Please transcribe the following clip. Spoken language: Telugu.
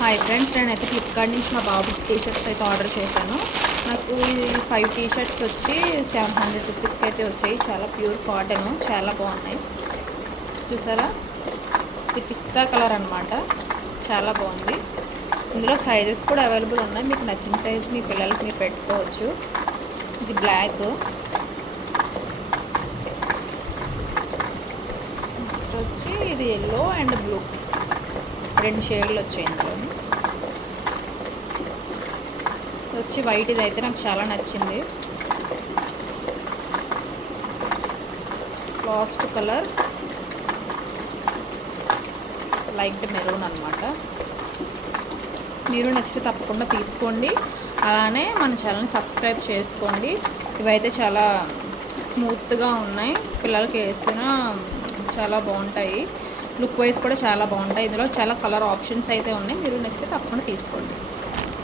హాయ్ ఫ్రెండ్స్, నేనైతే ఫ్లిప్కార్ట్ నుంచి మా బాబుకి టీషర్ట్స్ అయితే ఆర్డర్ చేశాను. నాకు ఈ 5 టీషర్ట్స్ వచ్చి 700 రూపీస్కి అయితే వచ్చాయి. చాలా ప్యూర్ కాటన్, చాలా బాగున్నాయి. చూసారా, ఇది పిస్తా కలర్ అనమాట. చాలా బాగుంది. ఇందులో సైజెస్ కూడా అవైలబుల్ ఉన్నాయి. మీకు నచ్చిన సైజ్ మీ పిల్లలకి మీరు పెట్టుకోవచ్చు. ఇది బ్లాక్, నెక్స్ట్ వచ్చి ఇది ఎల్లో అండ్ బ్లూ, 2 షేడ్లు వచ్చాయి. ఇందులోని వచ్చి వైట్, ఇది అయితే నాకు చాలా నచ్చింది. లాస్ట్ కలర్ లైట్ మెరూన్ అనమాట. మీరు నచ్చితే తప్పకుండా తీసుకోండి. అలానే మన ఛానల్ని సబ్స్క్రైబ్ చేసుకోండి. ఇవైతే చాలా స్మూత్గా ఉన్నాయి, పిల్లలకి వేసినా చాలా బాగుంటాయి. లుక్ వైజ్ కూడా చాలా బాగుంటాయి. ఇందులో చాలా కలర్ ఆప్షన్స్ అయితే ఉన్నాయి. మీరు నచ్చితే తప్పకుండా తీసుకోండి.